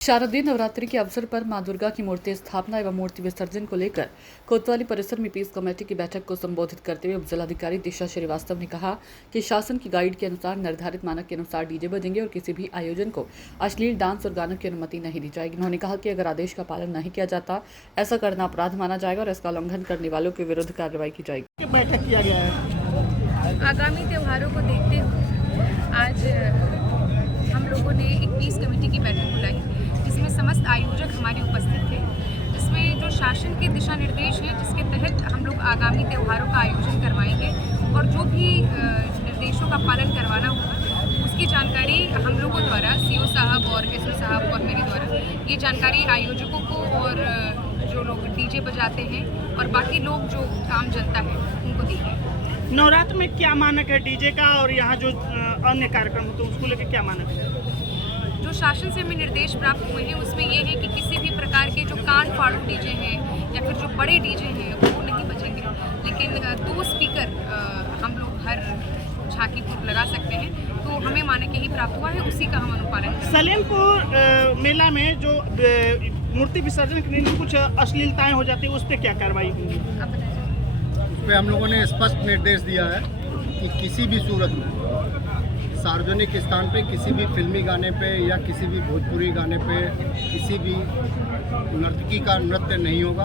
शारदीय नवरात्रि के अवसर पर मां दुर्गा की मूर्ति स्थापना एवं मूर्ति विसर्जन को लेकर कोतवाली परिसर में पीस कमेटी की बैठक को संबोधित करते हुए उपजिलाधिकारी दिशा श्रीवास्तव ने कहा कि शासन की गाइड के अनुसार निर्धारित मानक के अनुसार डीजे बजेंगे और किसी भी आयोजन को अश्लील डांस और गानों की अनुमति नहीं दी जाएगी। उन्होंने कहा कि अगर आदेश का पालन नहीं किया जाता ऐसा करना अपराध माना जाएगा और इसका उल्लंघन करने वालों के विरुद्ध कार्रवाई की जाएगी। बैठक किया गया है। आगामी त्योहारों को देखते हुए आज हम लोगों ने एक पीस कमेटी की बैठक बुलाई जिसमें समस्त आयोजक हमारे उपस्थित थे। जिसमें जो शासन के दिशा निर्देश हैं जिसके तहत हम लोग आगामी त्योहारों का आयोजन करवाएंगे और जो भी निर्देशों का पालन करवाना होगा उसकी जानकारी हम लोगों द्वारा सीओ साहब और एसओ साहब और मेरे द्वारा ये जानकारी आयोजकों को और जो लोग डीजे बजाते हैं और बाकी लोग जो आम जनता है उनको दी गई। नवरात्र में क्या मानक है डीजे का और यहाँ जो अन्य कार्यक्रम होते हैं उसको लेकर क्या मानक है? जो शासन से हमें निर्देश प्राप्त हुए हैं उसमें ये है कि किसी भी प्रकार के जो कान फाड़ू डीजे हैं या फिर जो बड़े डीजे हैं वो नहीं बजेंगे, लेकिन 2 स्पीकर हम लोग हर झांकी पर लगा सकते हैं। तो हमें मानक यही प्राप्त हुआ है, उसी का हम अनुपालन करेंगे। सलेमपुर मेला में जो मूर्ति विसर्जन के लिए कुछ अश्लीलताएं हो जाती है उस पर क्या कार्रवाई होगी? आप बताइए। उस पर हम लोगों ने स्पष्ट निर्देश दिया है कि किसी भी सूरत में सार्वजनिक स्थान पे किसी भी फिल्मी गाने पे या किसी भी भोजपुरी गाने पे किसी भी नर्तकी का नृत्य नहीं होगा।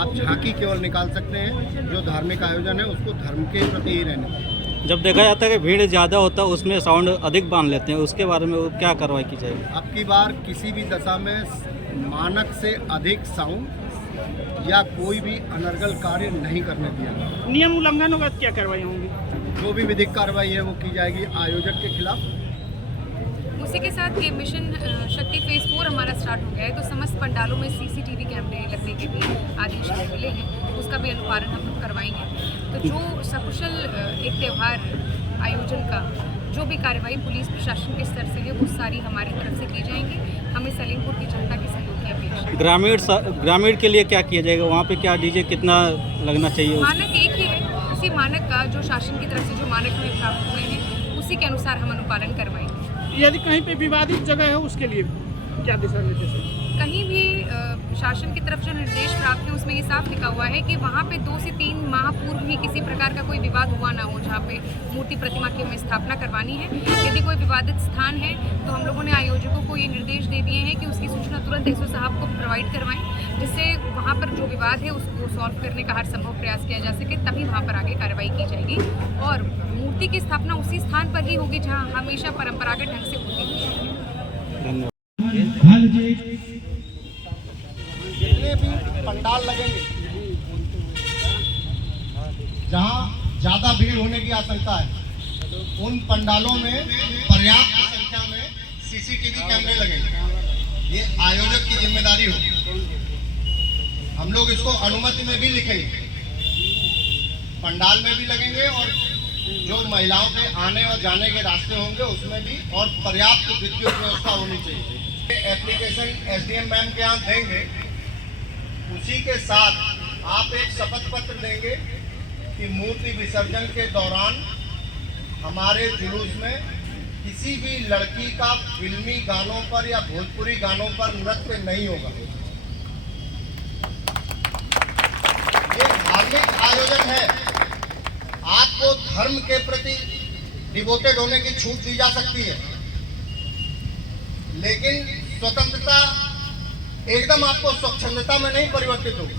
आप झांकी केवल निकाल सकते हैं, जो धार्मिक आयोजन है उसको धर्म के प्रति ही रहने दें। जब देखा जाता है कि भीड़ ज़्यादा होता है उसमें साउंड अधिक बांध लेते हैं, उसके बारे में क्या कार्रवाई की जाएगी? अब की बार किसी भी दशा में मानक से अधिक साउंड या कोई भी अनर्गल कार्य नहीं करने दिया। नियम उल्लंघन होगा तो क्या कार्रवाई होंगी? जो भी विधिक कार्रवाई है वो की जाएगी आयोजक के खिलाफ। उसी के साथ ये मिशन शक्ति फेज 4 हमारा स्टार्ट हो गया है, तो समस्त पंडालों में सीसीटीवी कैमरे लगने के भी आदेश मिले हैं, उसका भी अनुपालन हम लोग करवाएंगे। तो जो सकुशल एक त्यौहार आयोजन का जो भी कार्रवाई पुलिस प्रशासन के स्तर से है वो सारी हमारी तरफ से की जाएंगी। हमें सलेमपुर की जनता की सहयोग की अपेक्षा है। ग्रामीण के लिए क्या किया जाएगा? वहाँ पे क्या डीजे कितना लगना चाहिए? मानक एक ही है, उसी मानक का जो शासन की तरफ से जो मानक हमें प्राप्त हुए हैं उसी के अनुसार हम अनुपालन करवाएंगे। यदि कहीं पे विवादित जगह है उसके लिए क्या दिशा निर्देश है? कहीं भी शासन की तरफ जो निर्देश प्राप्त है उसमें ये साफ लिखा हुआ है कि वहाँ पे 2 से 3 माह पूर्व ही किसी प्रकार का कोई विवाद हुआ ना हो, जहाँ पे मूर्ति प्रतिमा की हमें स्थापना करवानी है। यदि कोई विवादित स्थान है तो हम लोगों ने आयोजकों को ये निर्देश दे दिए हैं कि उसकी सूचना तुरंत एसओ साहब को प्रोवाइड करवाएं, जिससे वहाँ पर जो विवाद है उसको सॉल्व करने का हर संभव प्रयास किया जा सके, तभी वहाँ पर आगे कार्रवाई की जाएगी। और मूर्ति की स्थापना उसी स्थान पर ही होगी जहाँ हमेशा परंपरागत ढंग से होती है। धन्यवाद। जितने भी पंडाल लगेंगे जहां ज्यादा भीड़ होने की आशंका है उन पंडालों में पर्याप्त संख्या में सीसीटीवी कैमरे लगेंगे। ये आयोजक की जिम्मेदारी होगी। हम लोग इसको अनुमति में भी लिखेंगे, पंडाल में भी लगेंगे और जो महिलाओं के आने और जाने के रास्ते होंगे उसमें भी, और पर्याप्त विद्युत व्यवस्था होनी चाहिए। एप्लीकेशन एसडीएम मैम के यहाँ देंगे, उसी के साथ आप एक शपथ पत्र देंगे कि मूर्ति विसर्जन के दौरान हमारे जुलूस में किसी भी लड़की का फिल्मी गानों पर या भोजपुरी गानों पर नृत्य नहीं होगा। ये धार्मिक आयोजन है, आपको धर्म के प्रति डिवोटेड होने की छूट दी जा सकती है, लेकिन स्वतंत्रता एकदम आपको स्वच्छंदता में नहीं परिवर्तित होगी।